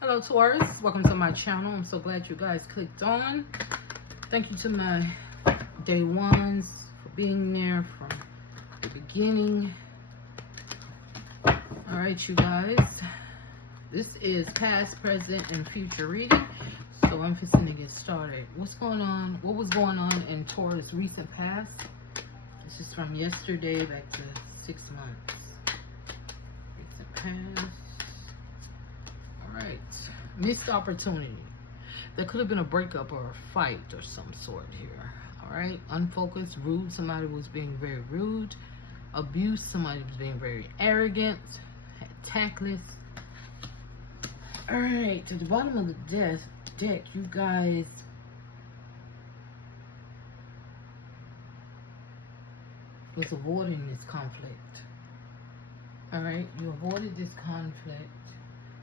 Hello Taurus, welcome to my channel. I'm so glad you guys clicked on. Thank you to my day ones for being there from the beginning. All right, you guys, this is past, present, and future reading. So I'm just gonna get started. What's going on? What was going on in Taurus' recent past? This is from yesterday back to 6 months. Recent past. Right, missed opportunity. There could have been a breakup or a fight or some sort here. All right, unfocused, rude. Somebody was being very rude. Abuse. Somebody was being very arrogant, tactless. All right, to the bottom of the deck, you guys was avoiding this conflict. All right, you avoided this conflict.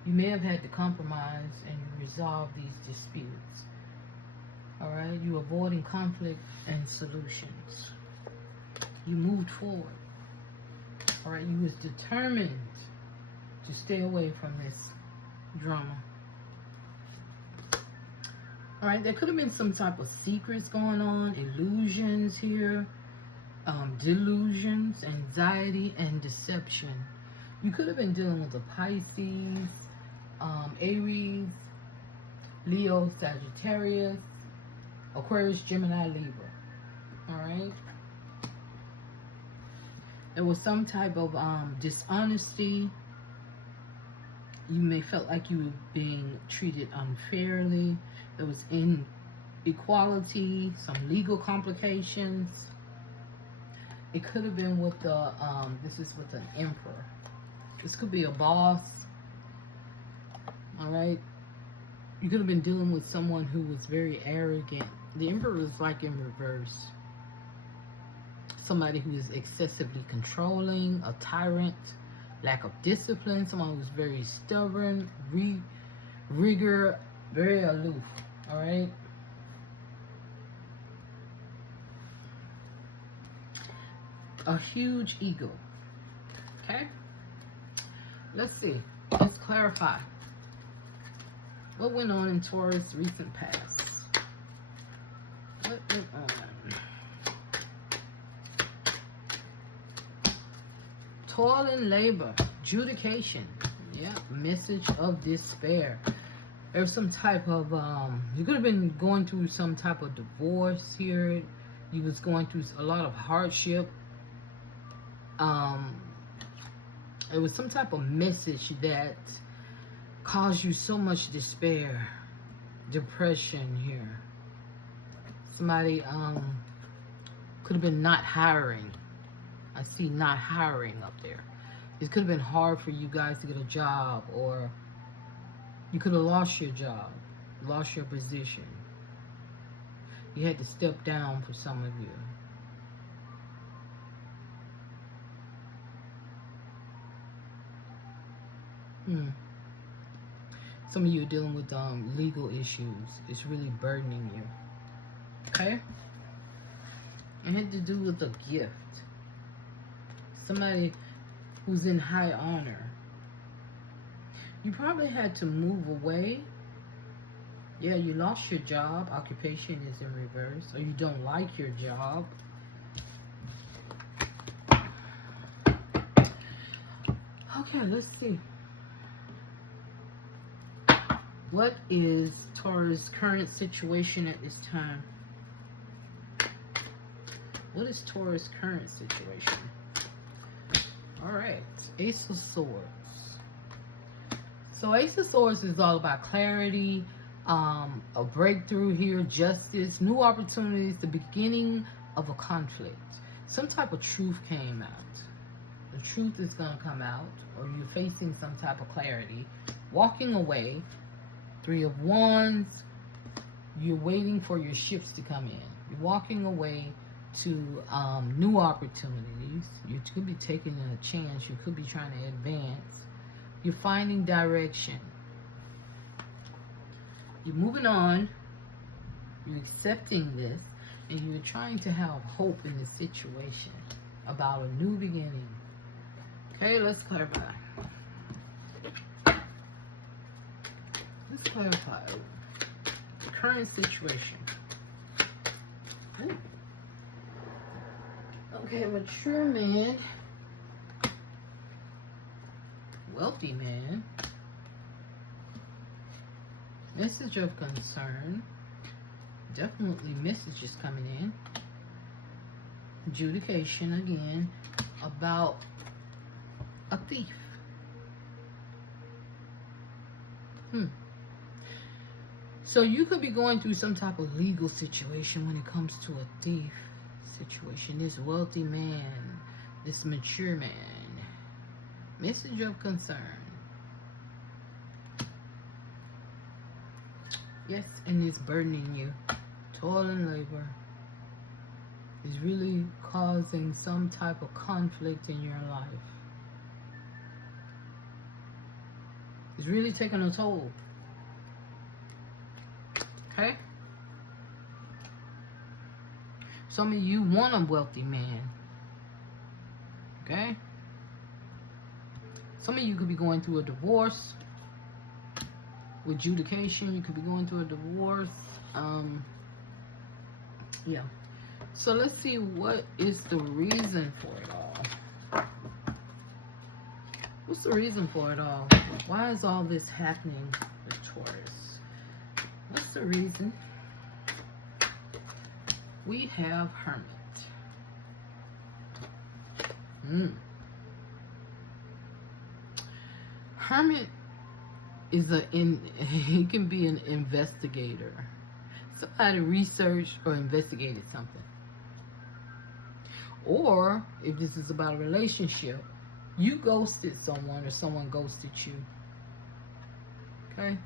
You may have had to compromise and you resolve these disputes. All right, you avoiding conflict and solutions. You moved forward. All right, you was determined to stay away from this drama. All right, there could have been some type of secrets going on, illusions here, delusions, anxiety, and deception. You could have been dealing with a Pisces, Aries, Leo, Sagittarius, Aquarius, Gemini, Libra. All right. There was some type of dishonesty. You may felt like you were being treated unfairly. There was inequality, some legal complications. It could have been with the this is with an emperor. This could be a boss. All right, you could have been dealing with someone who was very arrogant. The emperor is like in reverse. Somebody who is excessively controlling, a tyrant, lack of discipline, someone who's very stubborn, rigor, very aloof. All right. A huge ego. Okay. Let's see. Let's clarify. What went on in Taurus' recent past? What went on? Toil and labor, adjudication. Yeah, message of despair. There's some type of, you could have been going through some type of divorce here. You was going through a lot of hardship. It was some type of message that caused you so much despair, depression here. Somebody could have been not hiring. I see not hiring up there. It could have been hard for you guys to get a job, or you could have lost your job, lost your position. You had to step down for some of you. Some of you are dealing with legal issues. It's really burdening you. Okay? It had to do with a gift. Somebody who's in high honor. You probably had to move away. Yeah, you lost your job. Occupation is in reverse. Or you don't like your job. Okay, let's see. What is Taurus' current situation at this time? What is Taurus' current situation? All right, Ace of Swords. So Ace of Swords is all about clarity, a breakthrough here, justice, new opportunities, the beginning of a conflict. Some type of truth came out. The truth is going to come out, or you're facing some type of clarity. Walking away. 3 of Wands, you're waiting for your ships to come in. You're walking away to new opportunities. You could be taking a chance. You could be trying to advance. You're finding direction. You're moving on. You're accepting this. And you're trying to have hope in the situation about a new beginning. Okay, let's clarify. Let's clarify the current situation. Ooh. Okay, mature man, wealthy man, message of concern, definitely messages coming in, adjudication again about a thief. So you could be going through some type of legal situation when it comes to a thief situation. This wealthy man, this mature man, message of concern. Yes, and it's burdening you. Toil and labor is really causing some type of conflict in your life. It's really taking a toll. Okay? Some of you want a wealthy man. Okay? Some of you could be going through a divorce. With adjudication, you could be going through a divorce. Yeah. So let's see, what is the reason for it all? What's the reason for it all? Why is all this happening with Taurus? What's the reason? We have Hermit. Hermit is he can be an investigator. Somebody researched or investigated something. Or if this is about a relationship, you ghosted someone or someone ghosted you. Okay?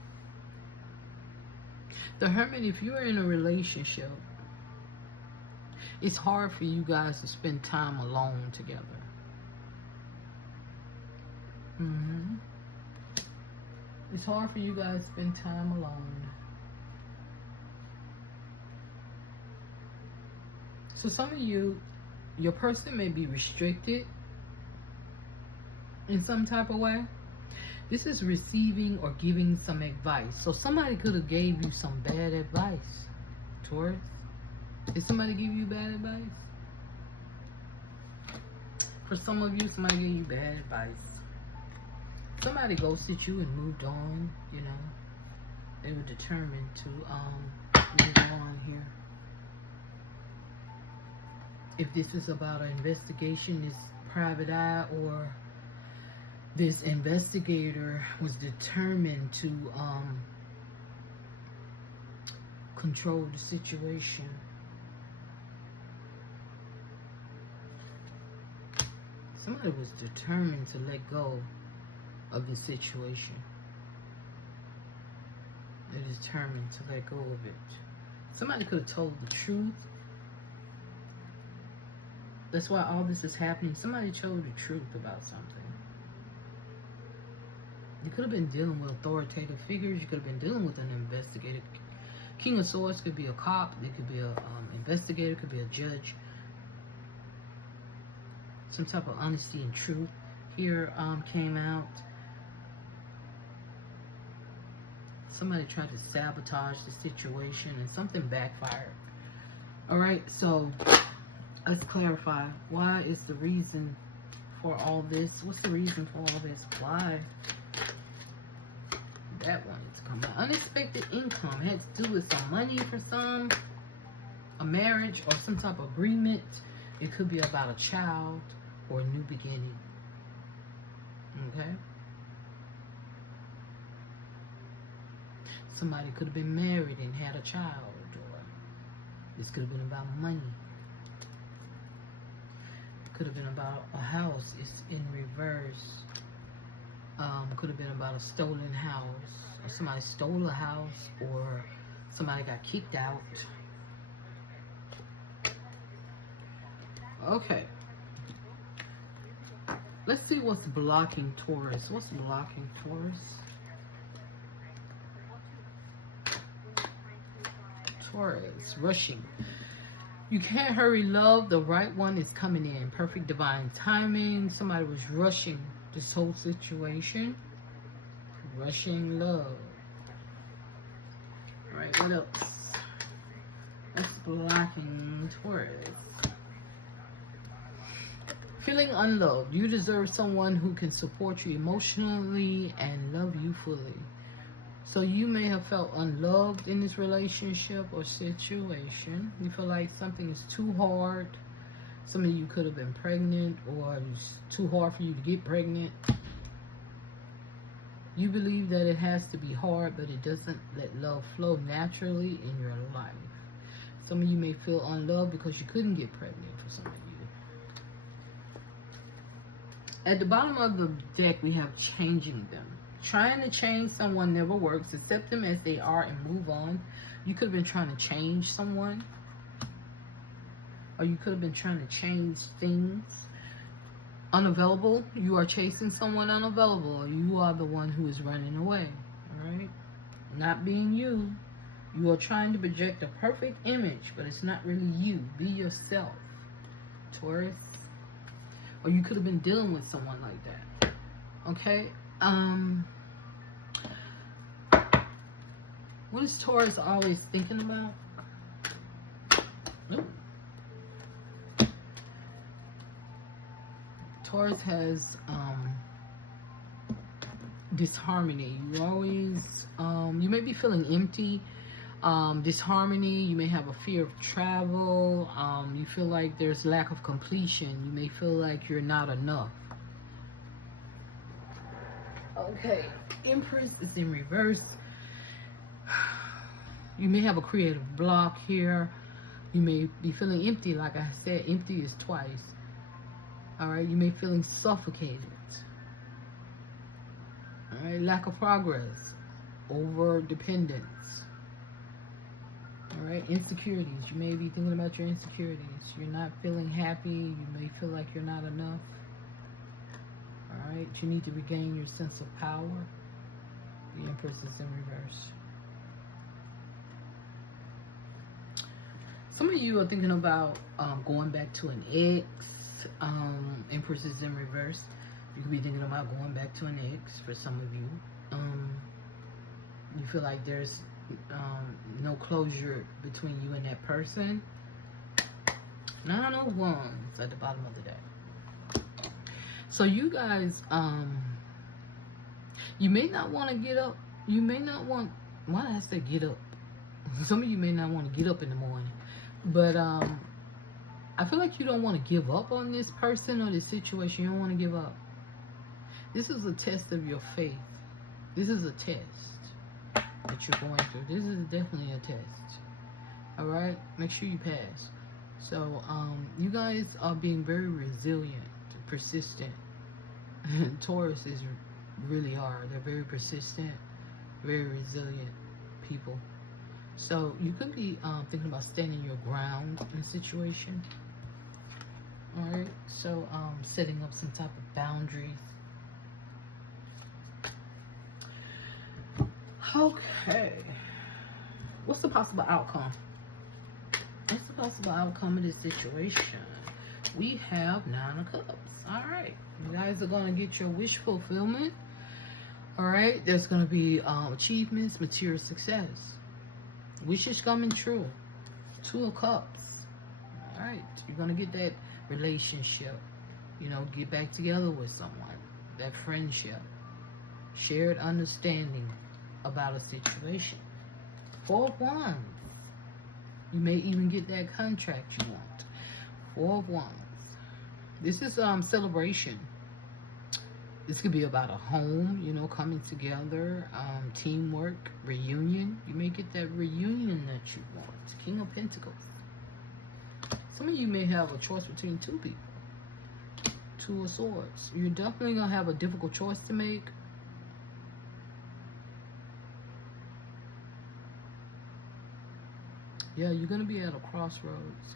The Hermit, if you're in a relationship, it's hard for you guys to spend time alone together. It's hard for you guys to spend time alone. So some of you, your person may be restricted in some type of way. This is receiving or giving some advice. So somebody could have gave you some bad advice, Taurus. Did somebody give you bad advice? For some of you, somebody gave you bad advice. Somebody ghosted you and moved on, you know. They were determined to move on here. If this is about an investigation, this private eye, or this investigator was determined to control the situation. Somebody was determined to let go of the situation. They're determined to let go of it. Somebody could have told the truth. That's why all this is happening. Somebody told the truth about something. You could have been dealing with authoritative figures. You could have been dealing with an investigator. King of Swords could be a cop. It could be an investigator. It could be a judge. Some type of honesty and truth here came out. Somebody tried to sabotage the situation and something backfired. Alright, so let's clarify. Why is the reason for all this? What's the reason for all this? Why? That one is coming. Unexpected income. It has to do with some money for some. A marriage or some type of agreement. It could be about a child or a new beginning. Okay? Somebody could have been married and had a child. Or this could have been about money. It could have been about a house. It's in reverse. Could have been about a stolen house. Or somebody stole a house. Or somebody got kicked out. Okay. Let's see what's blocking Taurus. What's blocking Taurus? Taurus, rushing. You can't hurry love. The right one is coming in. Perfect divine timing. Somebody was rushing this whole situation. Rushing love. Alright, what else? What's blocking Taurus? Feeling unloved. You deserve someone who can support you emotionally and love you fully. So you may have felt unloved in this relationship or situation. You feel like something is too hard. Some of you could have been pregnant, or it's too hard for you to get pregnant. You believe that it has to be hard, but it doesn't let love flow naturally in your life. Some of you may feel unloved because you couldn't get pregnant for some of you. At the bottom of the deck, we have changing them. Trying to change someone never works. Accept them as they are and move on. You could have been trying to change someone. Or you could have been trying to change things. Unavailable. You are chasing someone unavailable. You are the one who is running away. Alright? Not being you. You are trying to project a perfect image, but it's not really you. Be yourself, Taurus. Or you could have been dealing with someone like that. Okay? What is Taurus always thinking about? Nope. Taurus has disharmony. You always, you may be feeling empty, disharmony. You may have a fear of travel. You feel like there's lack of completion. You may feel like you're not enough. Okay, Empress is in reverse. You may have a creative block here. You may be feeling empty. Like I said, empty is twice. Alright, you may be feeling suffocated. Alright, lack of progress. Over dependence. Alright, insecurities. You may be thinking about your insecurities. You're not feeling happy. You may feel like you're not enough. Alright, you need to regain your sense of power. The Empress is in reverse. Some of you are thinking about going back to an ex. Empress is in reverse. You could be thinking about going back to an ex for some of you. You feel like there's no closure between you and that person. Nine of Wands at the bottom of the deck. So you guys, you may not want to get up. You may not want, why did I say get up? Some of you may not want to get up in the morning. But I feel like you don't want to give up on this person or this situation. You don't want to give up. This is a test of your faith. This is a test that you're going through. This is definitely a test. Alright? Make sure you pass. So, you guys are being very resilient, persistent. Taurus is really are. They're very persistent, very resilient people. So you could be thinking about standing your ground in a situation. Alright, so setting up some type of boundaries. Okay. What's the possible outcome? What's the possible outcome of this situation? We have 9 of Cups. Alright. You guys are going to get your wish fulfillment. Alright. There's going to be achievements, material success. Wishes coming true. 2 of Cups. Alright. You're going to get that relationship. You know, get back together with someone. That friendship. Shared understanding about a situation. 4 of Wands. You may even get that contract you want. 4 of Wands. This is celebration. This could be about a home, you know, coming together, teamwork, reunion. You may get that reunion that you want. King of Pentacles. Some of you may have a choice between 2 people. 2 of Swords. You're definitely going to have a difficult choice to make. Yeah, you're going to be at a crossroads.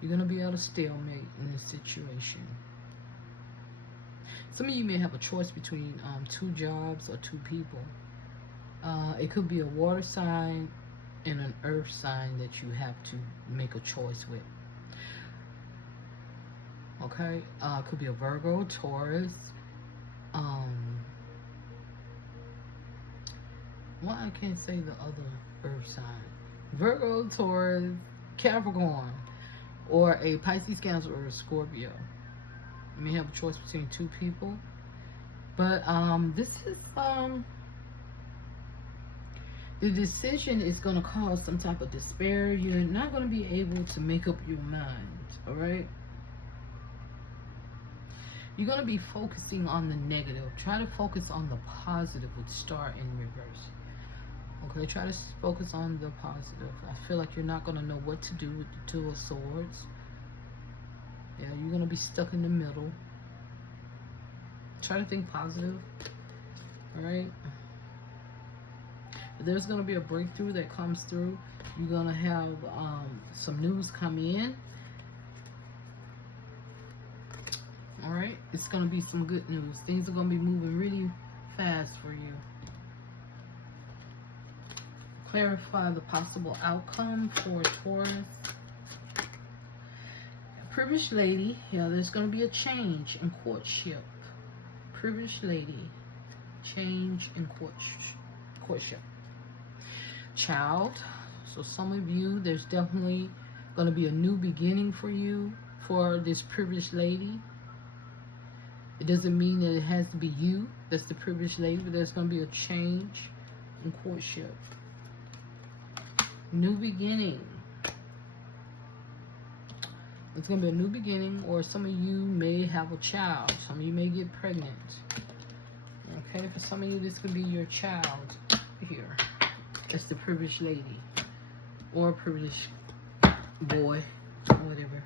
You're going to be at a stalemate in this situation. Some of you may have a choice between 2 jobs or 2 people. It could be a water sign and an earth sign that you have to make a choice with. Okay? It could be a Virgo, Taurus, Well, I can't say the other earth sign. Virgo, Taurus, Capricorn, or a Pisces, Cancer, or a Scorpio. You may have a choice between two people. But this is the decision is going to cause some type of despair. You're not going to be able to make up your mind. All right. You're going to be focusing on the negative. Try to focus on the positive with Star in reverse. Okay, try to focus on the positive. I feel like you're not going to know what to do with the Two of Swords. Yeah, you're going to be stuck in the middle. Try to think positive. Alright? There's going to be a breakthrough that comes through. You're going to have some news come in. Alright? It's going to be some good news. Things are going to be moving really fast for you. Clarify the possible outcome for Taurus. Privileged lady. Yeah, there's going to be a change in courtship. Privileged lady. Change in courtship. Child. So some of you, there's definitely going to be a new beginning for you, for this privileged lady. It doesn't mean that it has to be you that's the privileged lady, but there's going to be a change in courtship. New beginning. It's going to be a new beginning, or some of you may have a child. Some of you may get pregnant. Okay, for some of you, this could be your child here. That's the privileged lady. Or privileged boy, or whatever.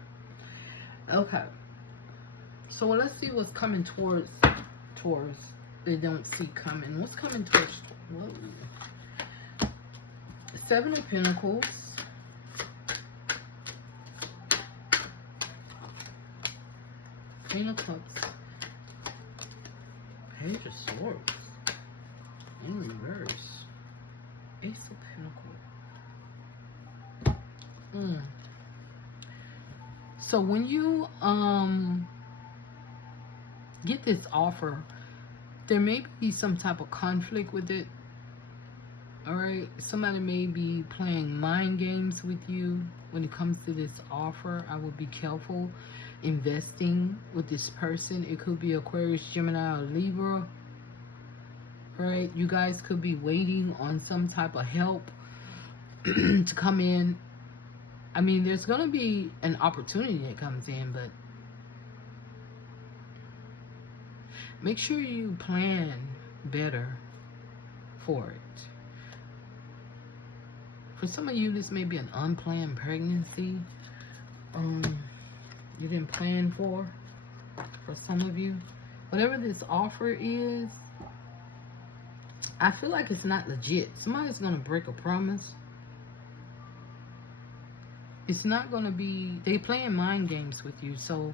Okay. So let's see what's coming towards Taurus. They don't see coming. What's coming towards? Whoa. Seven of Pentacles. Queen of Cups. Page of Swords. In reverse. Ace of Pentacles. So when you get this offer, there may be some type of conflict with it. Alright, somebody may be playing mind games with you when it comes to this offer. I would be careful investing with this person. It could be Aquarius, Gemini, or Libra. Alright, you guys could be waiting on some type of help to come in. I mean, there's going to be an opportunity that comes in, but make sure you plan better for it. For some of you, this may be an unplanned pregnancy. You didn't plan for some of you. Whatever this offer is, I feel like it's not legit. Somebody's going to break a promise. It's not going to be, they playing mind games with you. So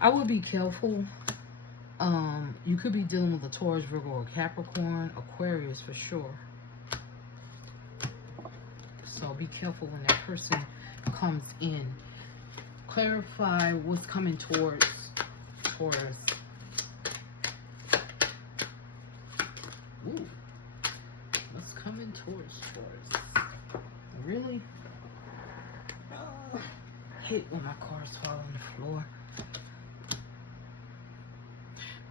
I would be careful. You could be dealing with a Taurus, Virgo, or Capricorn, Aquarius for sure. So be careful when that person comes in. Clarify what's coming towards Taurus. Ooh. What's coming towards Taurus? Really? Oh, I hate when my cars fall on the floor.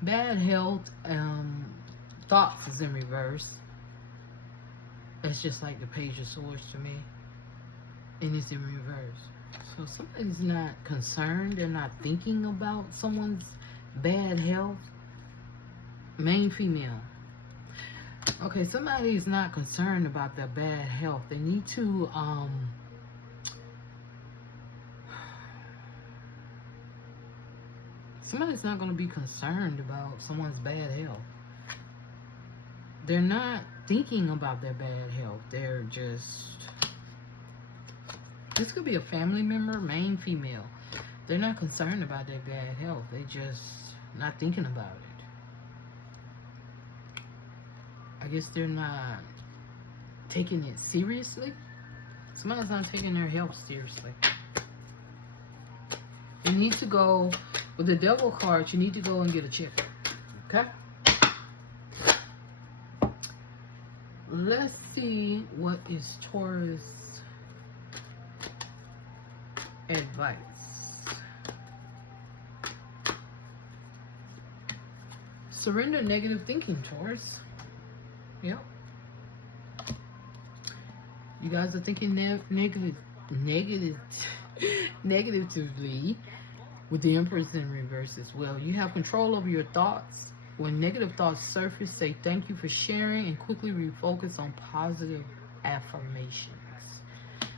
Bad health, thoughts is in reverse. That's just like the Page of Swords to me. And it's in reverse. So somebody's not concerned. They're not thinking about someone's bad health. Main female. Okay, somebody's not concerned about their bad health. They need to, somebody's not going to be concerned about someone's bad health. They're not thinking about their bad health. They're just, this could be a family member, main female. They're not concerned about their bad health. They just not thinking about it. I guess they're not taking it seriously. Somebody's not taking their health seriously. You need to go, with the Devil card, you need to go and get a checkup. Okay? let's see what is Taurus advice. Surrender negative thinking, Taurus. Yep. You guys are thinking negatively with the Empress in reverse as well. You have control over your thoughts. When negative thoughts surface, say thank you for sharing and quickly refocus on positive affirmations.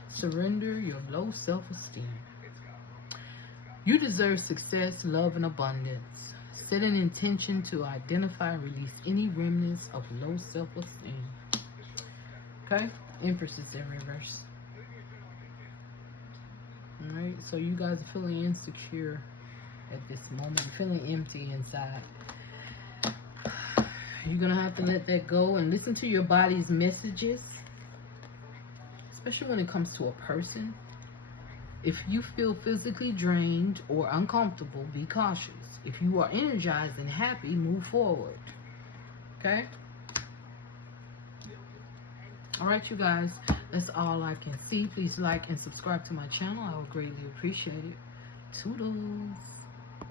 Surrender your low self-esteem. You deserve success, love, and abundance. Set an intention to identify and release any remnants of low self-esteem. Okay? Empress is in reverse. Alright, so you guys are feeling insecure at this moment. You're feeling empty inside. You're going to have to let that go and listen to your body's messages. Especially when it comes to a person. If you feel physically drained or uncomfortable, be cautious. If you are energized and happy, move forward. Okay? Alright, you guys. That's all I can see. Please like and subscribe to my channel. I would greatly appreciate it. Toodles.